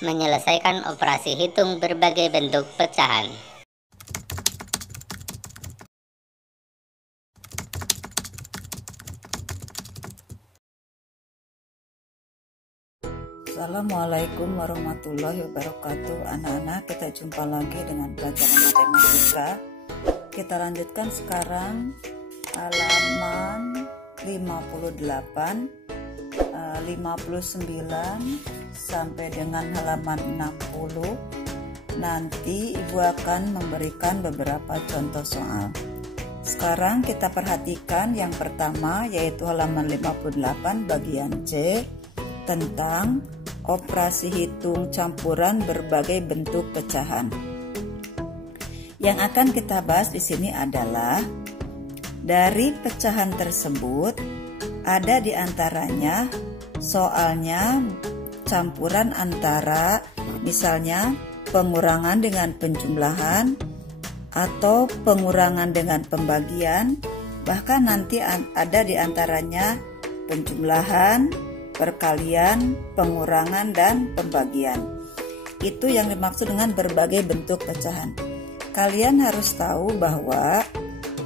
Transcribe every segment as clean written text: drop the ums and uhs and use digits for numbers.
menyelesaikan operasi hitung berbagai bentuk pecahan. Assalamualaikum warahmatullahi wabarakatuh. Anak-anak, kita jumpa lagi dengan pelajaran matematika. Kita lanjutkan sekarang halaman 58, 59 sampai dengan halaman 60. Nanti Ibu akan memberikan beberapa contoh soal. Sekarang kita perhatikan yang pertama, yaitu halaman 58 bagian C tentang operasi hitung campuran berbagai bentuk pecahan. Yang akan kita bahas di sini adalah dari pecahan tersebut ada di antaranya soalnya campuran antara misalnya pengurangan dengan penjumlahan atau pengurangan dengan pembagian, bahkan nanti ada di antaranya penjumlahan, perkalian, pengurangan, dan pembagian. Itu yang dimaksud dengan berbagai bentuk pecahan. Kalian harus tahu bahwa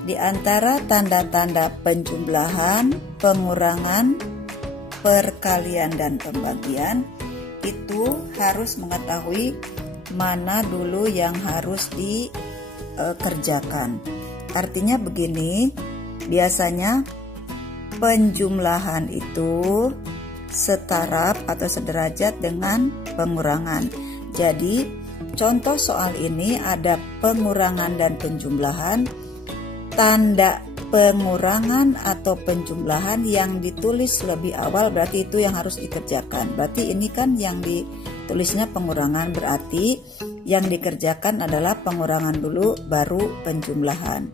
di antara tanda-tanda penjumlahan, pengurangan, perkalian, dan pembagian itu harus mengetahui mana dulu yang harus dikerjakan. Artinya begini, biasanya penjumlahan itu setaraf atau sederajat dengan pengurangan. Jadi contoh soal ini ada pengurangan dan penjumlahan. Tanda pengurangan atau penjumlahan yang ditulis lebih awal berarti itu yang harus dikerjakan. Berarti ini kan yang ditulisnya pengurangan, berarti yang dikerjakan adalah pengurangan dulu baru penjumlahan.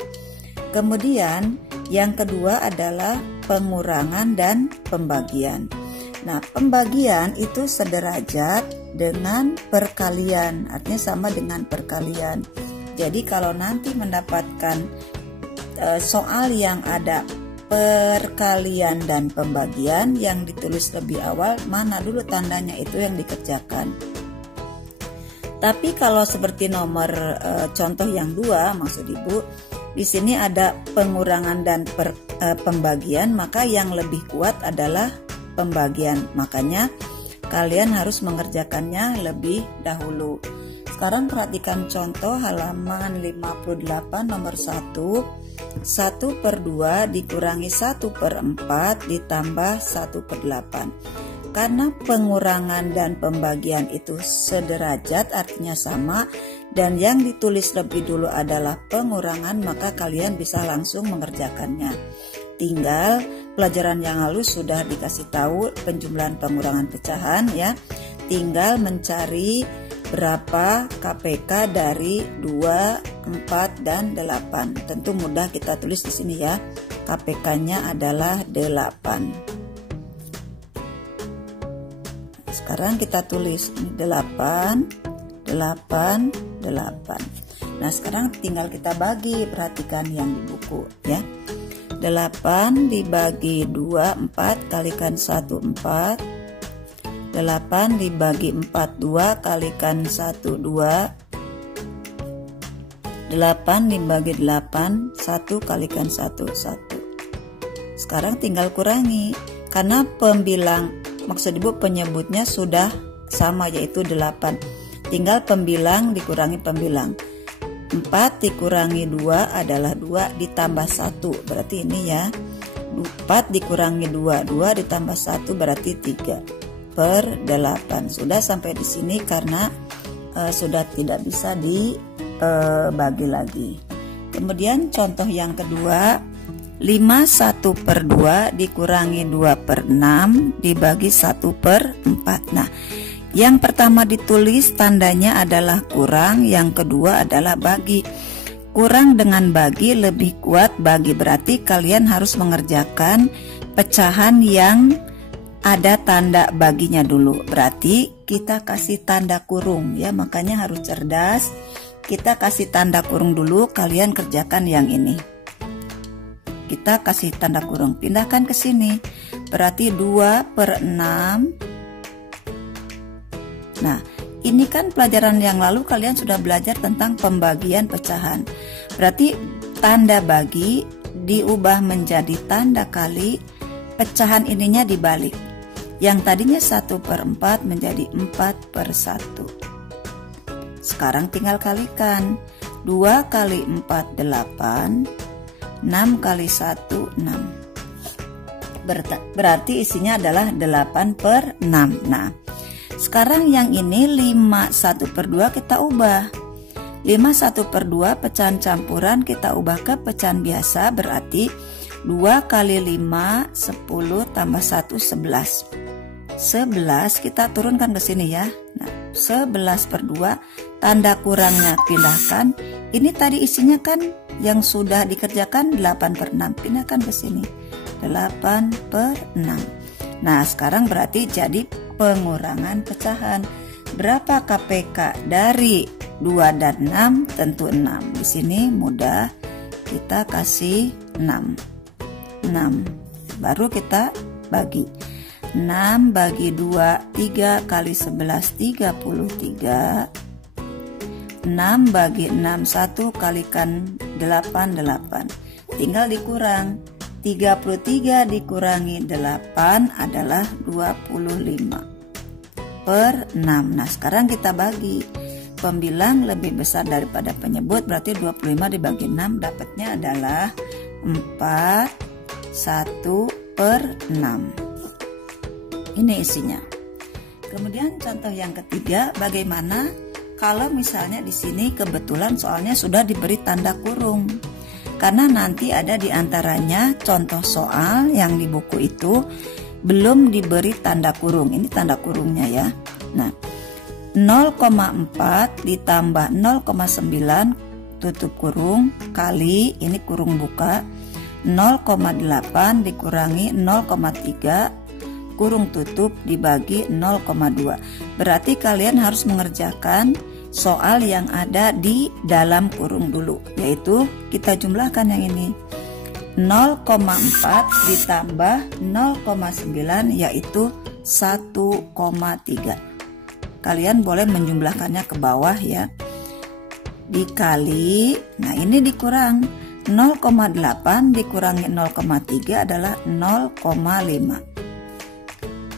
Kemudian yang kedua adalah pengurangan dan pembagian. Nah, pembagian itu sederajat dengan perkalian, artinya sama dengan perkalian. Jadi kalau nanti mendapatkan soal yang ada perkalian dan pembagian yang ditulis lebih awal, mana dulu tandanya itu yang dikerjakan. Tapi kalau seperti nomor contoh yang 2, maksud Ibu, di sini ada pengurangan dan pembagian, maka yang lebih kuat adalah pembagian. Makanya kalian harus mengerjakannya lebih dahulu. Sekarang perhatikan contoh halaman 58 nomor 1. 1/2 dikurangi 1/4 ditambah 1/8. Karena pengurangan dan pembagian itu sederajat, artinya sama, dan yang ditulis lebih dulu adalah pengurangan, maka kalian bisa langsung mengerjakannya. Tinggal pelajaran yang lalu sudah dikasih tahu penjumlahan pengurangan pecahan ya. Tinggal mencari berapa KPK dari 2, 4, dan 8. Tentu mudah kita tulis di sini ya. KPK-nya adalah 8. Sekarang kita tulis ini 8, 8, 8. Nah, sekarang tinggal kita bagi, perhatikan yang di buku ya. 8 dibagi 2, 4, kalikan 1, 4. 8 dibagi 4, 2, kalikan 1, 2. 8 dibagi 8, 1, kalikan 1, 1. Sekarang tinggal kurangi, karena maksud Ibu penyebutnya sudah sama, yaitu 8. Tinggal pembilang dikurangi pembilang. 4 dikurangi 2 adalah 2 ditambah 1, berarti ini ya. 4 dikurangi 2, 2 ditambah 1 berarti 3/8. Sudah sampai di sini karena sudah tidak bisa dibagi lagi. Kemudian contoh yang kedua, 5 1/2 dikurangi 2/6 dibagi 1/4. Nah, yang pertama ditulis tandanya adalah kurang, yang kedua adalah bagi. Kurang dengan bagi lebih kuat bagi, berarti kalian harus mengerjakan pecahan yang ada tanda baginya dulu. Berarti kita kasih tanda kurung ya, makanya harus cerdas. Kita kasih tanda kurung dulu, kalian kerjakan yang ini. Kita kasih tanda kurung, pindahkan ke sini. Berarti 2/6. Nah, ini kan pelajaran yang lalu kalian sudah belajar tentang pembagian pecahan. Berarti tanda bagi diubah menjadi tanda kali, pecahan ininya dibalik. Yang tadinya 1/4 menjadi 4/1. Sekarang tinggal kalikan. 2 kali 4 8, 6 kali 1 6. Berarti isinya adalah 8/6. Nah, sekarang yang ini 5 1/2 kita ubah. 5 1/2 pecahan campuran kita ubah ke pecahan biasa, berarti 2 kali 5 10 tambah 1 11. 11 kita turunkan ke sini ya. Nah, 11/2 tanda kurangnya pindahkan. Ini tadi isinya kan yang sudah dikerjakan 8/6, pindahkan ke sini 8/6. Nah, sekarang berarti jadi pengurangan pecahan. Berapa KPK dari 2 dan 6? Tentu 6. Di sini mudah, kita kasih 6. Baru kita bagi. 6 bagi 2, 3 kali 11 33. 6 bagi 6 1 kalikan 8 tinggal dikurang. 33 dikurangi 8 adalah 25/6. Nah, sekarang kita bagi. Pembilang lebih besar daripada penyebut, berarti 25 dibagi 6 dapatnya adalah 4/1/6. Ini isinya. Kemudian contoh yang ketiga, bagaimana kalau misalnya di sini kebetulan soalnya sudah diberi tanda kurung. Karena nanti ada di antaranya contoh soal yang di buku itu belum diberi tanda kurung. Ini tanda kurungnya ya. Nah, 0,4 ditambah 0,9 tutup kurung kali, ini kurung buka, 0,8 dikurangi 0,3 kurung tutup dibagi 0,2. Berarti kalian harus mengerjakan soal yang ada di dalam kurung dulu, yaitu kita jumlahkan yang ini. 0,4 ditambah 0,9 yaitu 1,3. Kalian boleh menjumlahkannya ke bawah ya. Dikali, nah ini dikurang. 0,8 dikurangi 0,3 adalah 0,5.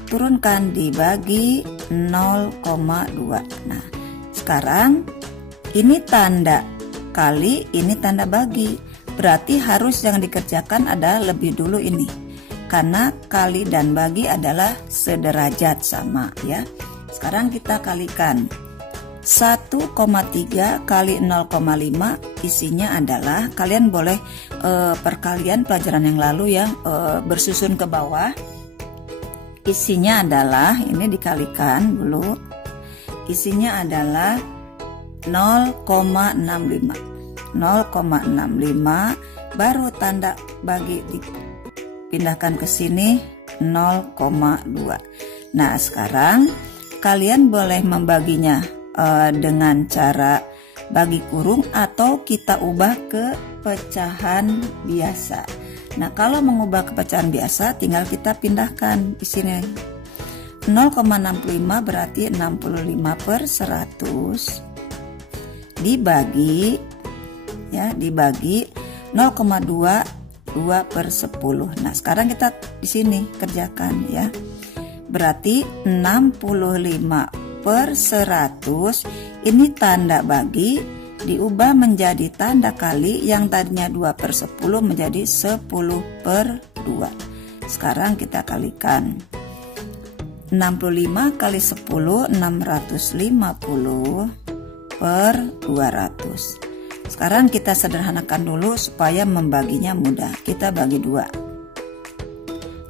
Turunkan dibagi 0,2. Nah, sekarang ini tanda kali, ini tanda bagi. Berarti harus yang dikerjakan adalah lebih dulu ini. Karena kali dan bagi adalah sederajat sama ya. Sekarang kita kalikan. 1,3 kali 0,5 isinya adalah, kalian boleh perkalian pelajaran yang lalu ya, bersusun ke bawah. Isinya adalah, ini dikalikan dulu, isinya adalah 0,65. 0,65 baru tanda bagi dipindahkan ke sini 0,2. Nah, sekarang kalian boleh membaginya dengan cara bagi kurung atau kita ubah ke pecahan biasa. Nah, kalau mengubah ke pecahan biasa tinggal kita pindahkan di sini. 0,65 berarti 65/100 dibagi ya, dibagi 0,2 2/10. Nah, sekarang kita di sini kerjakan ya. Berarti 65/100 ini tanda bagi diubah menjadi tanda kali, yang tadinya 2/10 menjadi 10/2. Sekarang kita kalikan. 65 kali 10 650/200. Sekarang kita sederhanakan dulu supaya membaginya mudah. Kita bagi 2.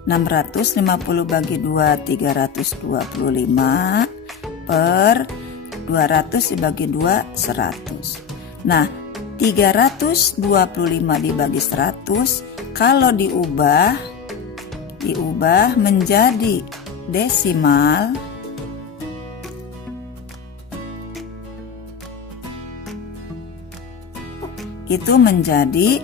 650 bagi 2 325 per 200 dibagi 2 100. Nah, 325 dibagi 100 kalau diubah menjadi desimal itu menjadi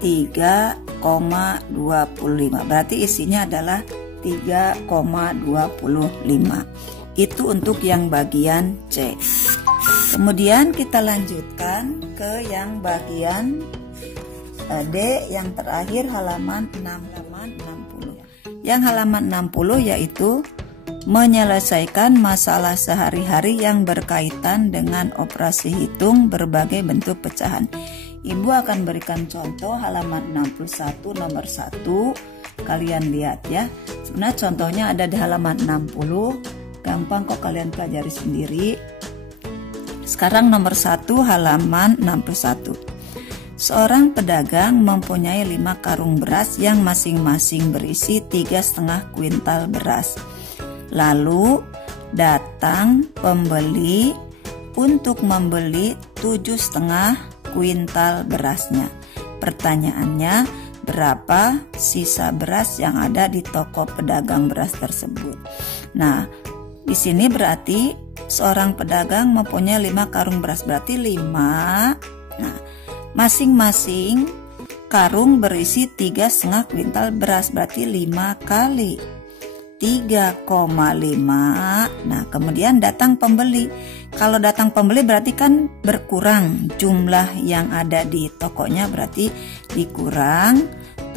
3,25. Berarti isinya adalah 3,25. Itu untuk yang bagian C. Kemudian kita lanjutkan ke yang bagian D yang terakhir halaman 60. Yang halaman 60 yaitu menyelesaikan masalah sehari-hari yang berkaitan dengan operasi hitung berbagai bentuk pecahan. Ibu akan berikan contoh halaman 61 nomor 1. Kalian lihat ya. Sebenarnya contohnya ada di halaman 60. Gampang kok kalian pelajari sendiri. Sekarang nomor 1 halaman 61. Seorang pedagang mempunyai 5 karung beras yang masing-masing berisi 3,5 kuintal beras. Lalu datang pembeli untuk membeli 7,5 kuintal berasnya. Pertanyaannya, berapa sisa beras yang ada di toko pedagang beras tersebut? Nah, di sini berarti seorang pedagang mempunyai 5 karung beras, berarti 5. Nah, masing-masing karung berisi 3,5 kuintal beras, berarti 5 kali 3,5. Nah, kemudian datang pembeli. Kalau datang pembeli berarti kan berkurang jumlah yang ada di tokonya, berarti dikurang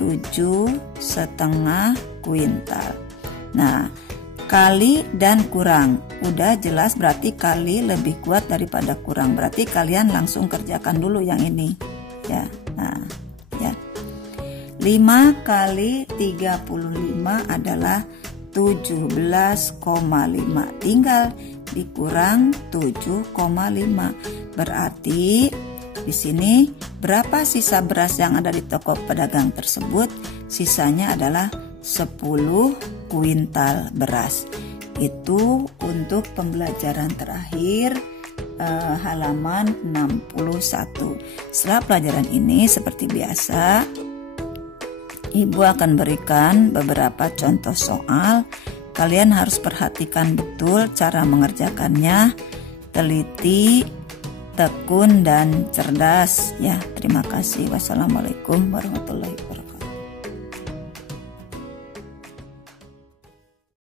7,5 kuintal. Nah, kali dan kurang. Udah jelas berarti kali lebih kuat daripada kurang. Berarti kalian langsung kerjakan dulu yang ini. Ya. Nah, ya. 5 kali 35 adalah 17,5. Tinggal dikurang 7,5. Berarti di sini berapa sisa beras yang ada di toko pedagang tersebut? Sisanya adalah 10 kuintal beras. Itu untuk pembelajaran terakhir halaman 61. Setelah pelajaran ini seperti biasa, Ibu akan berikan beberapa contoh soal. Kalian harus perhatikan betul cara mengerjakannya, teliti, tekun, dan cerdas. Ya, terima kasih. Wassalamualaikum warahmatullahi wabarakatuh.